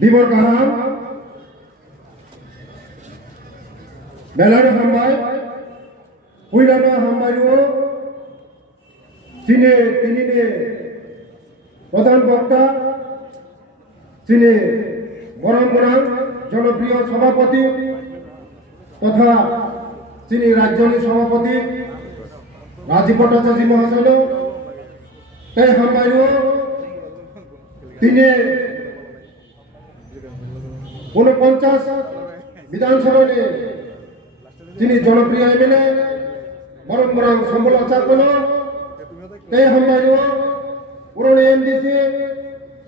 Dimor kaham, belane hambai, huilana hambayo, Chine tinine প্রধান বক্তা তিনি বরমগড়ার জনপ্রিয় সভাপতি তথা তিনি রাজ্যের সভাপতি রাজীব ভট্টাচার্য মহাশয় তাই হামবায়ু তিনি 49 বিধানসভা তিনি জনপ্রিয় এমএলএ বরমগড়ার সম্বল আচার্য তাই হামবায়ু পুরনো এমডিসি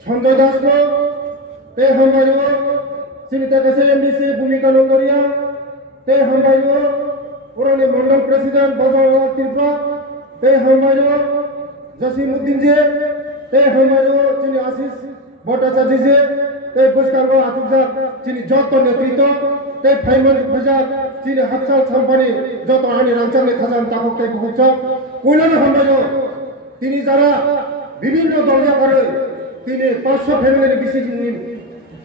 সঞ্জয় দাস তে হামবায়ু চিন্তা কাছে এমডিসি ভূমিকা নন্দরিয়া তে হামবায়ু পুরনো মন্ডল প্রেসিডেন্ট বজরঙ্গ ত্রিপুরা তে হামবায়ু জসিমউদ্দিন জি তে হামবায়ু চিনি আশিস ভট্টাচার্য জি তে পুষ্কার আতুজা চিনি যত নেতৃত্ব তে ফাইমান ভজা চিনি হাকসাল সম্পানি যত আনি রাঞ্চালে খাজান তাকক তে বুকচা কইলানো হামবায়ু তিনি যারা বিভিন্ন দরজা করে তিনি 500 ফ্যামিলির বেশি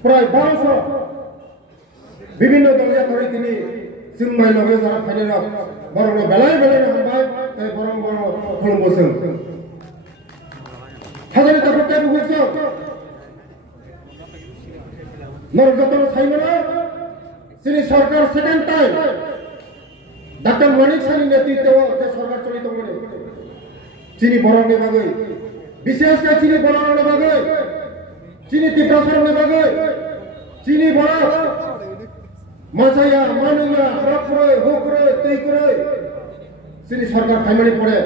প্রায় 1200 বিভিন্ন দরজা করে তিনি সিংমাই লগে যারা ফাইনাল বরং বেলায় বেলায় হামবাই তাই বরং বড় ফল বসে হাজারে তাপকে বুঝছ নর যতন ছাইমনা তিনি সরকার সেকেন্ড টাইম ডাক্তার মানিক সানি নেতৃত্বে যে সরকার চলিত করে চিনি বরংনে ভাগে বিশেষ করে চিনি বরংনে ভাগে চিনি তীব্রসরণে ভাগে চিনি বড় মাছাইয়া মানুয়া রপরে হুকরে তেইকরে চিনি সরকার ফাইমানি পড়ে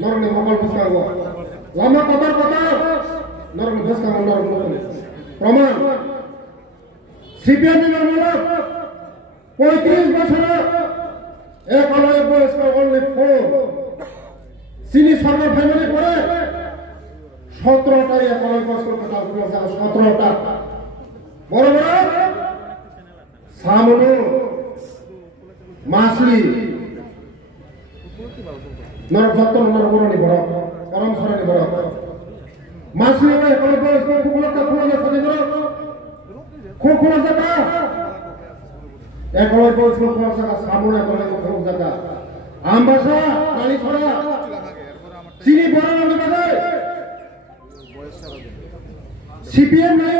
নরনে মকল ফুসকাব লামা কতর কথা নরনে ফুসকাব নরনে প্রমাণ সিপিএম এর মূলক 35 বছর এক অলয় বয়স্ক অনলি 4 চিনি সরকার ফ্যামিলি পড়ে 17টাই একলয় বয়স্ক কথা বলা 17টা বড় বড় সামনু মাসলি নর যত্ন নর বড়নি বড় পরম সরণি বড় মাসলি একলয় বয়স্ক কুকুলটা ফুললে সাথে ধরো খুকুলা জায়গা একলয় বয়স্ক কুকুলা জায়গা সামনে একলয় বয়স্ক জায়গা আমবাসা কালী ছড়া চিনি বড় নামে বাজে সিপিএম নাই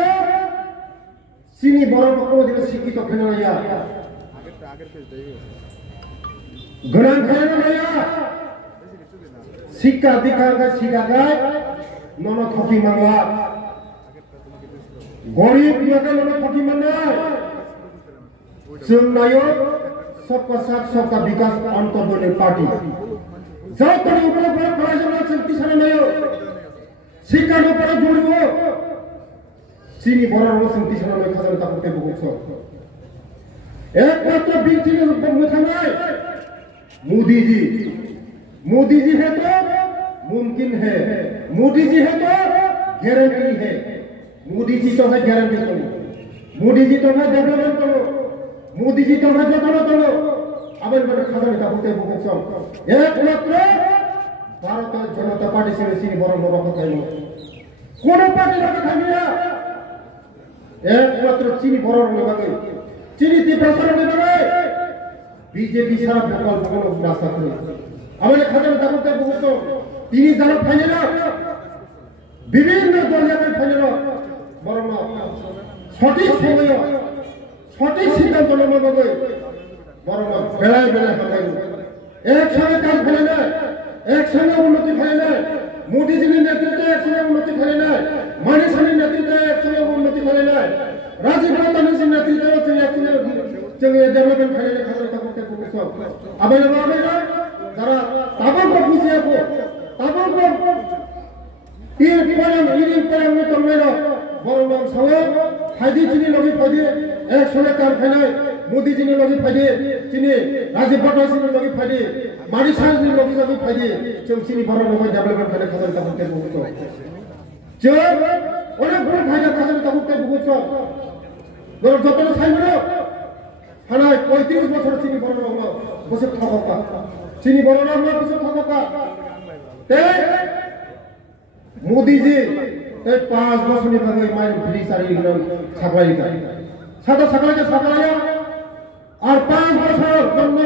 চিনি বড় কোনো দিন শিক্ষিত খেলে নাইয়া গণান খেলে নাইয়া শিক্ষা দীক্ষা গায় শিক্ষা গায় নন থকি মাংলা গরিব লোকে নন থকি মাংলায় जों नायो सबका साथ सबका विकास अंतर्गत पार्टी যাও তোর উপরে বড় পড়াশোনা চিন্তি ছাড়া নাই শিক্ষার উপরে জড়িব চিনি বড় বড় চিন্তি ছাড়া নাই খাজানা তাপকে বুঝছ একমাত্র বিচিনের মুখে নাই मोदी जी है तो मुमकिन है मोदी जी है तो गारंटी है मोदी जी तो है गारंटी करो मोदी जी तो है डेवलपमेंट करो मोदी जी तो है যত্ন করো আবার বড় খাজানা তাপকে বুঝছ একমাত্র ভারতীয় জনতা পার্টি ছেড়ে চিনি বড় বড় কথা কোন পার্টি লোক থাকবে না একমাত্র চিনি বড় লোকে চিনি তীব্রসর নেবে বিজেপি সারা ভোকাল ভোকাল রাস্তা করে আমাদের খাজানা তাপকে বুঝছ তিনি যারা ফাইনাল বিভিন্ন দলের ফাইনাল বড় সঠিক সময় সঠিক সিদ্ধান্ত নেওয়ার মধ্যে বড় বেলায় বেলায় হাঁটাই একসঙ্গে কাজ ফেলে নেয় একসঙ্গে উন্নতি ফেলে নেয় মোদী জির নেতৃত্বে একসঙ্গে উন্নতি ফেলে নেয় মানিক সানির নেতৃত্বে একসঙ্গে উন্নতি ফেলে নেয় রাজীব ভট্টাচার্যের নেতৃত্বে একসঙ্গে ডেভেলপমেন্ট ফেলে নেয় খাজানা তাপকে বুঝছ আবার যারা তাপকে বুঝিয়ে তাপকে বড় সঙ্গে ফাইদি চিনি লগে ফাইদি একসঙ্গে কাজ ফেলে मोदी जी ने लगी फायदे चिनी राजीव भट्टाचार्य लगी फायदे मानिक सानि लगी लगी फायदे जों चिनी बड़ लोग डेवलपमेंट खाने खाजाना तापके बुझछ जों अनेक बड़ फायदा खाजाना तापके बुझछ नर যতন ছাইমনো থানায় 35 বছর চিনি বড় লোক বসে থাকা চিনি বড় লোক বসে থাকা তে मोदी जी এই 5 বছর আগে মাইল ফ্রি চালিয়ে গেলাম ছাগলাইটা সাদা ছাগলাইটা ছাগলাইয়া আর 5 বছর জন্য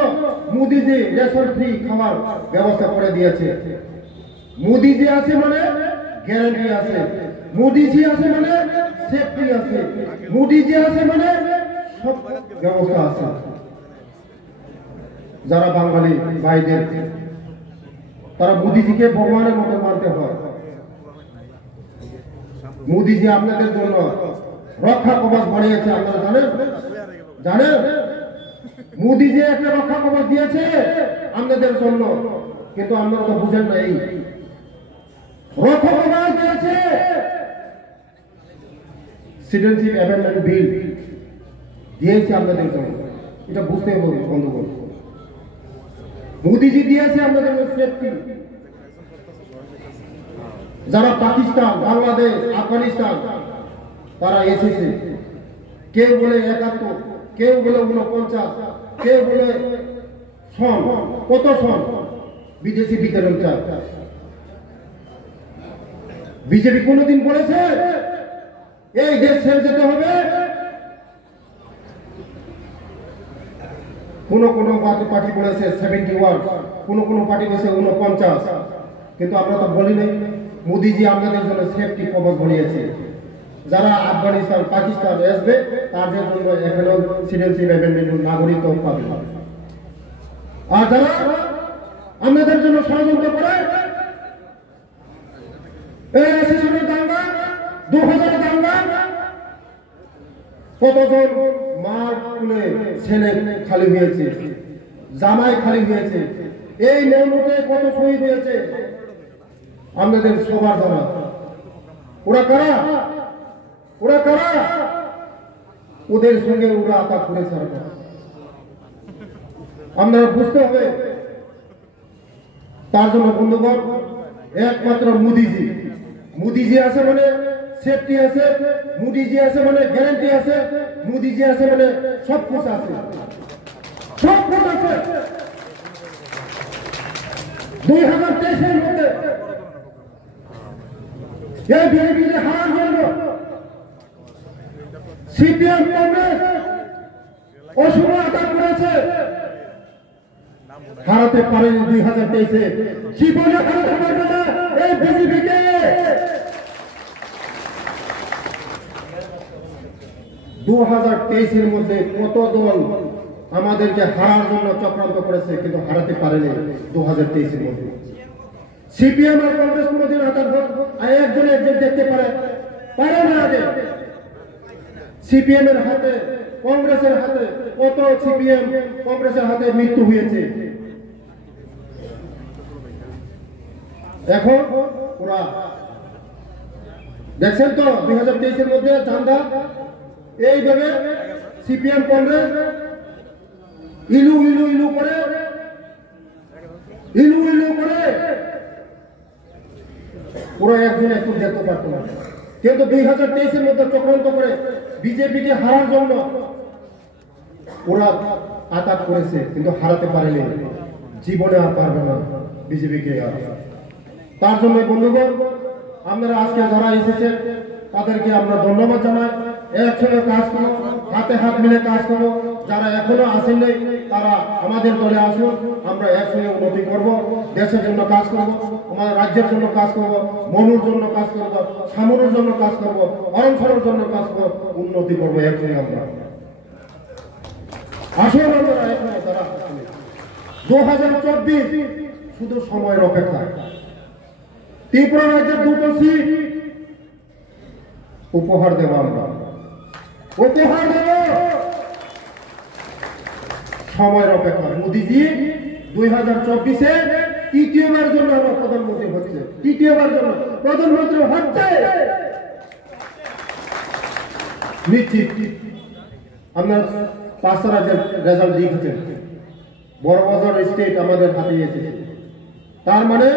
মোদিজি রেশন ফ্রি খাবার ব্যবস্থা করে দিয়েছে। মোদিজি আছে মানে গ্যারান্টি আছে, মোদিজি আছে মানে সেফটি আছে, মোদিজি আছে মানে সব ব্যবস্থা আছে। যারা বাঙালি ভাইদের তারা মোদিজিকে ভগবানের মতো মানতে হয়। মোদিজি আপনাদের জন্য রক্ষা কবচ বানিয়েছে, আপনারা জানেন? জানেন মোদিজি একটা রক্ষা কবচ দিয়েছে আপনাদের জন্য, কিন্তু আপনারা তো বুঝেন না। এই রক্ষা কবচ দিয়েছে সিটিজেনশিপ অ্যামেন্ডমেন্ট বিল দিয়েছে আপনাদের জন্য, এটা বুঝতে হবে বন্ধুগণ। মোদিজি দিয়েছে আপনাদের সেফটি। যারা পাকিস্তান, বাংলাদেশ, আফগানিস্তান তারা এসেছে, কেউ বলে 71, কেউ বলে 49, কেউ বলে সন, কত সন বিদেশি বিতরণ চায়। বিজেপি কোনদিন বলেছে এই দেশ ছেড়ে যেতে হবে? কোন পার্টি বলেছে 71, কোন পার্টি বলেছে 49, কিন্তু আমরা তো বলি নাই। মোদিজি আপনাদের জন্য সেফটি কবচ বানিয়েছে। যারা আফগানিস্তান, পাকিস্তান আসবে তাদের জন্য এখানেও সিটিজেনশিপ অ্যামেন্ডমেন্ট নাগরিকত্ব পাবে। আর যারা আপনাদের জন্য ষড়যন্ত্র করে এই 80 সনের দাঙ্গা, 2000 দাঙ্গা, কতজন মার তুলে ছেলে খালি হয়েছে, জামাই খালি হয়েছে, এই নেমুতে কত শহীদ হয়েছে আপনাদের সবার জানা। ওরা কারা? ওরা কারা? ওদের সঙ্গে ওরা আঘাত করেছে। আপনারা বুঝতে হবে। তার জন্য বন্ধুগণ একমাত্র মোদিজি। মোদিজি আছে মানে সেফটি আছে, মোদিজি আছে মানে গ্যারান্টি আছে, মোদিজি আছে মানে সব কিছু আছে, সব কিছু আছে। 2023-এর মধ্যে এই বিজেপিকে হারার জন্য সিপিএম, কংগ্রেস অশুভ আঘাত করেছে, হারাতে পারেনি। 2023-এ জীবনে হারাতে পারবে না এই বিজেপিকে। 2023-এর মধ্যে কত দল আমাদেরকে হারার জন্য চক্রান্ত করেছে, কিন্তু হারাতে পারেনি 2023-এর মধ্যে। সিপিএম আর কংগ্রেস কোনদিন হাতার একজন দেখতে পারে না। আগে সিপিএম এর হাতে, কংগ্রেসের হাতে কত সিপিএম কংগ্রেসের হাতে মৃত্যু হয়েছে। এখন ওরা দেখছেন তো 2023-এর মধ্যে চান্দা এইভাবে সিপিএম কংগ্রেস ইলু করে ওরা একজন একটু দেখতে পারত না। কিন্তু 2023-এর মধ্যে চক্রান্ত করে বিজেপিকে হারার জন্য ওরা আঘাত করেছে, কিন্তু হারাতে পারেনি। জীবনে আর পারবে না বিজেপিকে। তার জন্য বন্ধুগণ আপনারা আজকে যারা এসেছেন তাদেরকে আমরা ধন্যবাদ জানাই। একসঙ্গে কাজ করো, হাতে হাত মিলে কাজ করো। যারা এখনো আসেন নাই তারা আমাদের দলে আসুন, আমরা একসঙ্গে উন্নতি করব, দেশের জন্য কাজ করব, আমাদের রাজ্যের জন্য কাজ করব, মনুর জন্য কাজ করব, সামনের জন্য কাজ করব, অরণসরের জন্য কাজ করব, উন্নতি করবো একসঙ্গে আমরা। আসুন আমরা একসঙ্গে তারা 2024 শুধু সময়ের অপেক্ষা। ত্রিপুরা রাজ্যের 2টো সিট উপহার দেব, আমরা উপহার দেব। সময়ের অপেক্ষা। মোদিজি 2024-এ তৃতীয়বার জন্য আমার প্রধানমন্ত্রী হচ্ছে, তৃতীয়বার জন্য প্রধানমন্ত্রী হচ্ছে নিশ্চিত। আপনার 5টা রাজ্যের রেজাল্ট লিখেছেন, বড় বড় স্টেট আমাদের হাতে এসেছে। তার মানে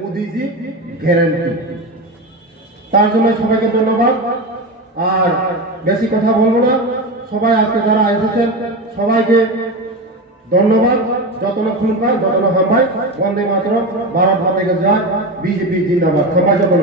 মোদিজি গ্যারান্টি। তার জন্য সবাইকে ধন্যবাদ। আর বেশি কথা বলবো না। সবাই আজকে যারা এসেছেন সবাইকে ধন্যবাদ। যতক্ষণ পার যতক্ষণ হামায় বন্দে মাতরম, ভারত মাতা কি জয়, বিজেপি জিন্দাবাদ। সবাই যখন